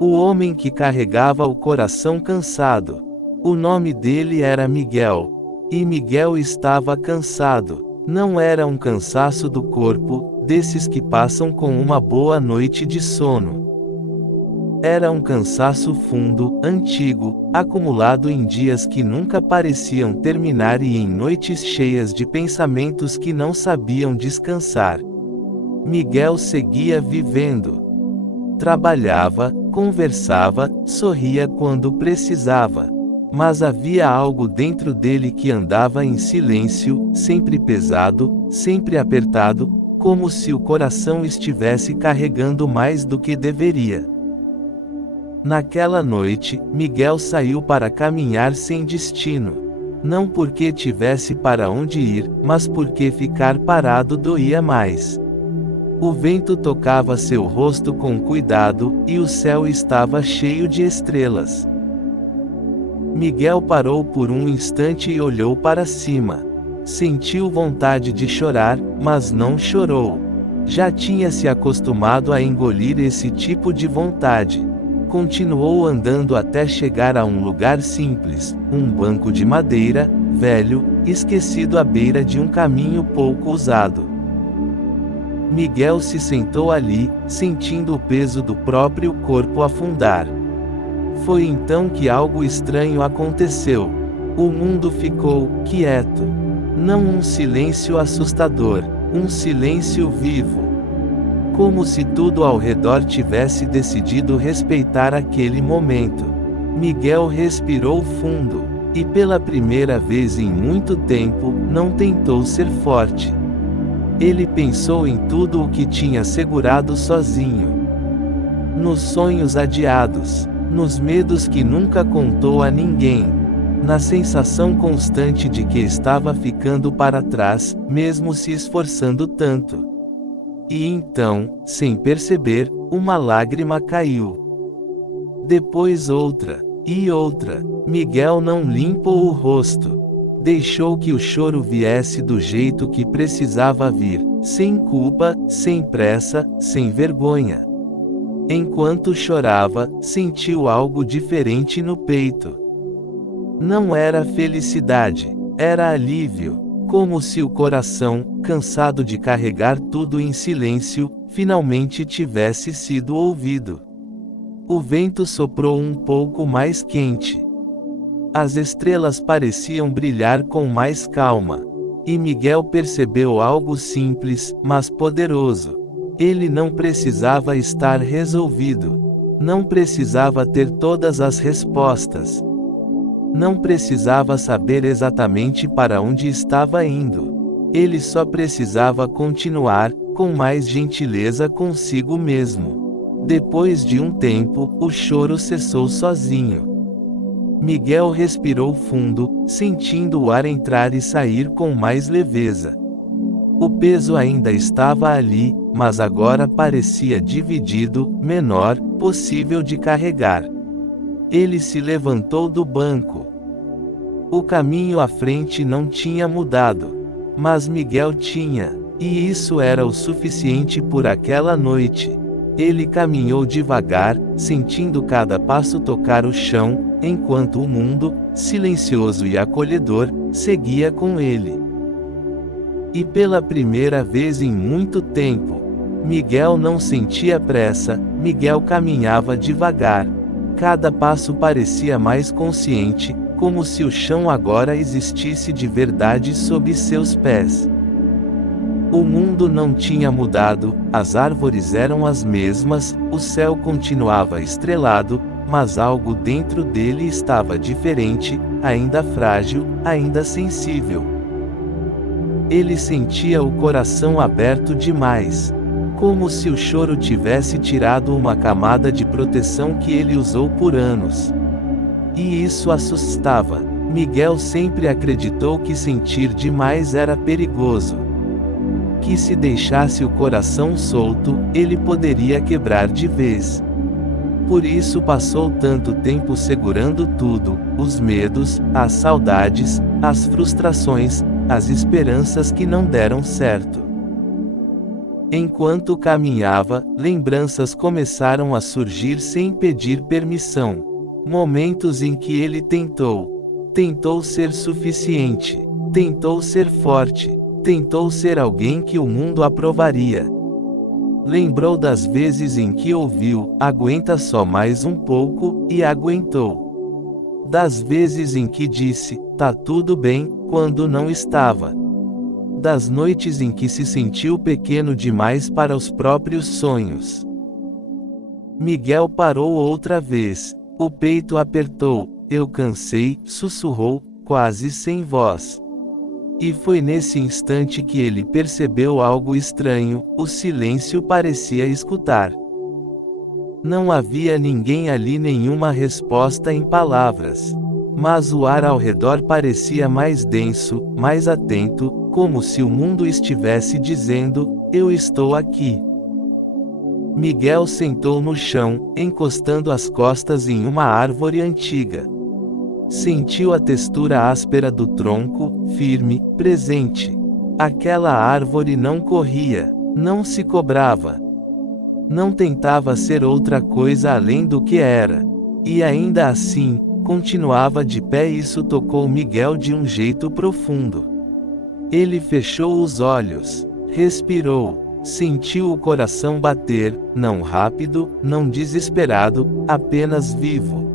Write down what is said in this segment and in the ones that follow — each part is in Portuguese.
O homem que carregava o coração cansado. O nome dele era Miguel. E Miguel estava cansado. Não era um cansaço do corpo, desses que passam com uma boa noite de sono. Era um cansaço fundo, antigo, acumulado em dias que nunca pareciam terminar e em noites cheias de pensamentos que não sabiam descansar. Miguel seguia vivendo. Trabalhava, conversava, sorria quando precisava. Mas havia algo dentro dele que andava em silêncio, sempre pesado, sempre apertado, como se o coração estivesse carregando mais do que deveria. Naquela noite, Miguel saiu para caminhar sem destino. Não porque tivesse para onde ir, mas porque ficar parado doía mais. O vento tocava seu rosto com cuidado, e o céu estava cheio de estrelas. Miguel parou por um instante e olhou para cima. Sentiu vontade de chorar, mas não chorou. Já tinha se acostumado a engolir esse tipo de vontade. Continuou andando até chegar a um lugar simples, um banco de madeira, velho, esquecido à beira de um caminho pouco usado. Miguel se sentou ali, sentindo o peso do próprio corpo afundar. Foi então que algo estranho aconteceu. O mundo ficou quieto. Não um silêncio assustador, um silêncio vivo. Como se tudo ao redor tivesse decidido respeitar aquele momento. Miguel respirou fundo, e pela primeira vez em muito tempo, não tentou ser forte. Ele pensou em tudo o que tinha segurado sozinho. Nos sonhos adiados. Nos medos que nunca contou a ninguém. Na sensação constante de que estava ficando para trás, mesmo se esforçando tanto. E então, sem perceber, uma lágrima caiu. Depois outra, e outra. Miguel não limpou o rosto. Deixou que o choro viesse do jeito que precisava vir, sem culpa, sem pressa, sem vergonha. Enquanto chorava, sentiu algo diferente no peito. Não era felicidade, era alívio, como se o coração, cansado de carregar tudo em silêncio, finalmente tivesse sido ouvido. O vento soprou um pouco mais quente. As estrelas pareciam brilhar com mais calma. E Miguel percebeu algo simples, mas poderoso. Ele não precisava estar resolvido. Não precisava ter todas as respostas. Não precisava saber exatamente para onde estava indo. Ele só precisava continuar, com mais gentileza consigo mesmo. Depois de um tempo, o choro cessou sozinho. Miguel respirou fundo, sentindo o ar entrar e sair com mais leveza. O peso ainda estava ali, mas agora parecia dividido, menor, possível de carregar. Ele se levantou do banco. O caminho à frente não tinha mudado. Mas Miguel tinha, e isso era o suficiente por aquela noite. Ele caminhou devagar, sentindo cada passo tocar o chão, enquanto o mundo, silencioso e acolhedor, seguia com ele. E pela primeira vez em muito tempo, Miguel não sentia pressa, Miguel caminhava devagar. Cada passo parecia mais consciente, como se o chão agora existisse de verdade sob seus pés. O mundo não tinha mudado, as árvores eram as mesmas, o céu continuava estrelado, mas algo dentro dele estava diferente, ainda frágil, ainda sensível. Ele sentia o coração aberto demais. Como se o choro tivesse tirado uma camada de proteção que ele usou por anos. E isso assustava. Miguel sempre acreditou que sentir demais era perigoso. Que se deixasse o coração solto, ele poderia quebrar de vez. Por isso passou tanto tempo segurando tudo, os medos, as saudades, as frustrações, as esperanças que não deram certo. Enquanto caminhava, lembranças começaram a surgir sem pedir permissão. Momentos em que ele tentou ser suficiente, tentou ser forte, tentou ser alguém que o mundo aprovaria. Lembrou das vezes em que ouviu, aguenta só mais um pouco, e aguentou. Das vezes em que disse, tá tudo bem, quando não estava. Das noites em que se sentiu pequeno demais para os próprios sonhos. Miguel parou outra vez. O peito apertou. Eu cansei, sussurrou, quase sem voz. E foi nesse instante que ele percebeu algo estranho, o silêncio parecia escutar. Não havia ninguém ali, nenhuma resposta em palavras. Mas o ar ao redor parecia mais denso, mais atento, como se o mundo estivesse dizendo, eu estou aqui. Miguel sentou no chão, encostando as costas em uma árvore antiga. Sentiu a textura áspera do tronco, firme, presente. Aquela árvore não corria, não se cobrava. Não tentava ser outra coisa além do que era. E ainda assim, continuava de pé. Isso tocou Miguel de um jeito profundo. Ele fechou os olhos, respirou, sentiu o coração bater, não rápido, não desesperado, apenas vivo.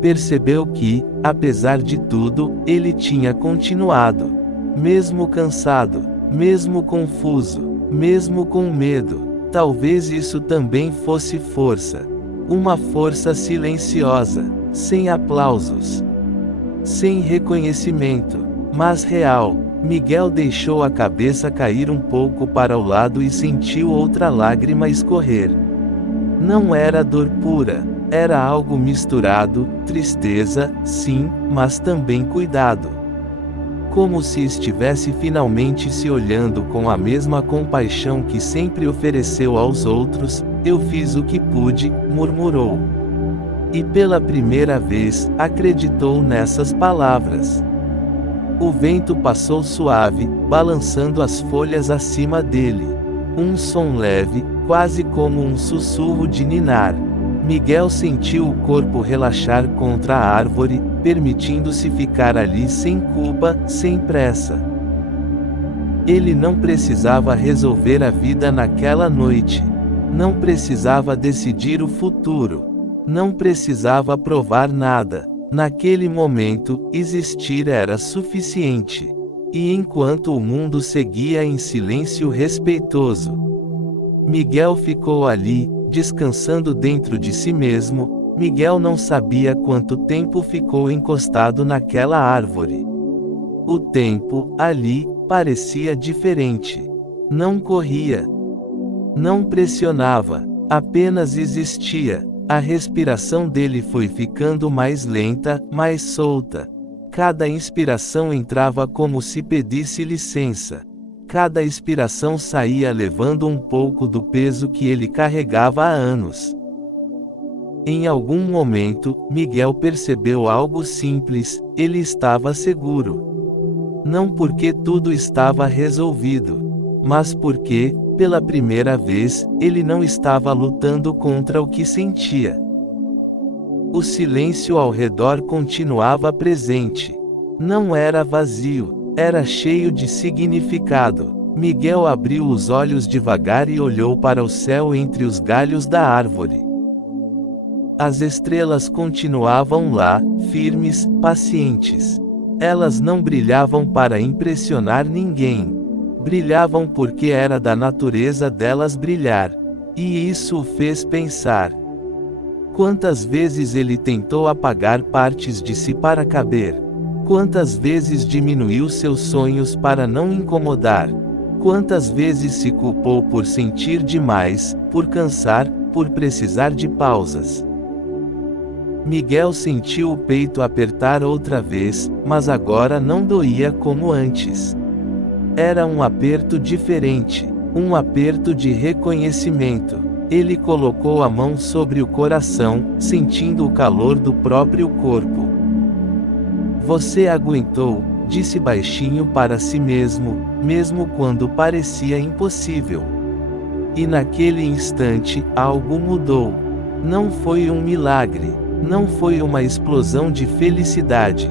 Percebeu que, apesar de tudo, ele tinha continuado. Mesmo cansado, mesmo confuso, mesmo com medo. Talvez isso também fosse força. Uma força silenciosa, sem aplausos, sem reconhecimento, mas real. Miguel deixou a cabeça cair um pouco para o lado e sentiu outra lágrima escorrer. Não era dor pura, era algo misturado, tristeza, sim, mas também cuidado. Como se estivesse finalmente se olhando com a mesma compaixão que sempre ofereceu aos outros. Eu fiz o que pude, murmurou. E pela primeira vez, acreditou nessas palavras. O vento passou suave, balançando as folhas acima dele. Um som leve, quase como um sussurro de ninar. Miguel sentiu o corpo relaxar contra a árvore, permitindo-se ficar ali sem culpa, sem pressa. Ele não precisava resolver a vida naquela noite. Não precisava decidir o futuro. Não precisava provar nada. Naquele momento, existir era suficiente. E enquanto o mundo seguia em silêncio respeitoso, Miguel ficou ali, descansando dentro de si mesmo. Miguel não sabia quanto tempo ficou encostado naquela árvore. O tempo, ali, parecia diferente. Não corria. Não pressionava. Apenas existia. A respiração dele foi ficando mais lenta, mais solta. Cada inspiração entrava como se pedisse licença. Cada expiração saía levando um pouco do peso que ele carregava há anos. Em algum momento, Miguel percebeu algo simples: ele estava seguro. Não porque tudo estava resolvido, mas porque, pela primeira vez, ele não estava lutando contra o que sentia. O silêncio ao redor continuava presente. Não era vazio, era cheio de significado. Miguel abriu os olhos devagar e olhou para o céu entre os galhos da árvore. As estrelas continuavam lá, firmes, pacientes. Elas não brilhavam para impressionar ninguém. Brilhavam porque era da natureza delas brilhar. E isso o fez pensar. Quantas vezes ele tentou apagar partes de si para caber? Quantas vezes diminuiu seus sonhos para não incomodar? Quantas vezes se culpou por sentir demais, por cansar, por precisar de pausas? Miguel sentiu o peito apertar outra vez, mas agora não doía como antes. Era um aperto diferente, um aperto de reconhecimento. Ele colocou a mão sobre o coração, sentindo o calor do próprio corpo. Você aguentou, disse baixinho para si mesmo, mesmo quando parecia impossível. E naquele instante, algo mudou. Não foi um milagre. Não foi uma explosão de felicidade.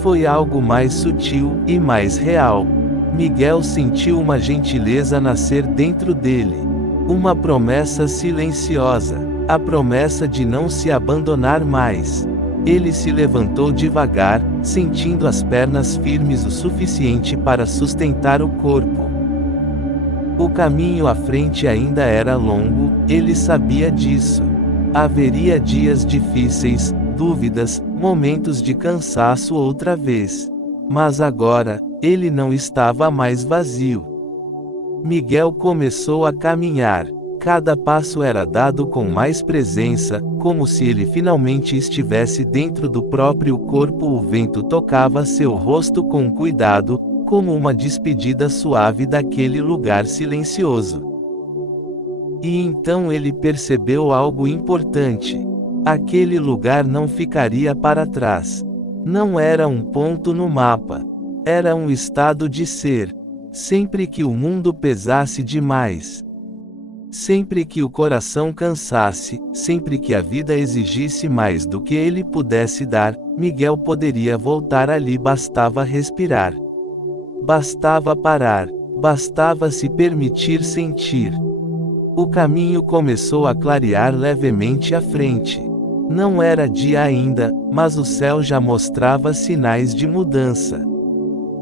Foi algo mais sutil e mais real. Miguel sentiu uma gentileza nascer dentro dele. Uma promessa silenciosa. A promessa de não se abandonar mais. Ele se levantou devagar, sentindo as pernas firmes o suficiente para sustentar o corpo. O caminho à frente ainda era longo, ele sabia disso. Haveria dias difíceis, dúvidas, momentos de cansaço outra vez. Mas agora, ele não estava mais vazio. Miguel começou a caminhar. Cada passo era dado com mais presença, como se ele finalmente estivesse dentro do próprio corpo. O vento tocava seu rosto com cuidado, como uma despedida suave daquele lugar silencioso. E então ele percebeu algo importante. Aquele lugar não ficaria para trás. Não era um ponto no mapa. Era um estado de ser. Sempre que o mundo pesasse demais. Sempre que o coração cansasse, sempre que a vida exigisse mais do que ele pudesse dar, Miguel poderia voltar ali. Bastava respirar. Bastava parar. Bastava se permitir sentir. O caminho começou a clarear levemente à frente. Não era dia ainda, mas o céu já mostrava sinais de mudança.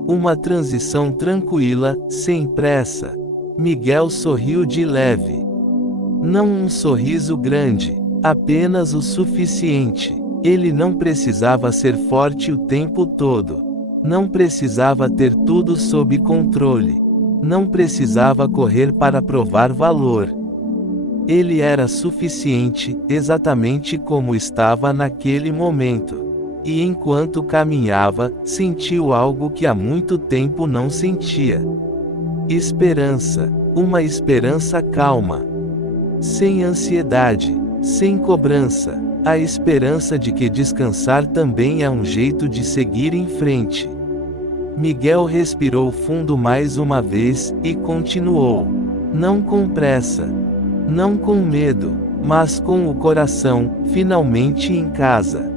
Uma transição tranquila, sem pressa. Miguel sorriu de leve. Não um sorriso grande, apenas o suficiente. Ele não precisava ser forte o tempo todo. Não precisava ter tudo sob controle. Não precisava correr para provar valor. Ele era suficiente, exatamente como estava naquele momento. E enquanto caminhava, sentiu algo que há muito tempo não sentia. Esperança. Uma esperança calma. Sem ansiedade. Sem cobrança. A esperança de que descansar também é um jeito de seguir em frente. Miguel respirou fundo mais uma vez, e continuou. Não com pressa. Não com medo, mas com o coração, finalmente em casa.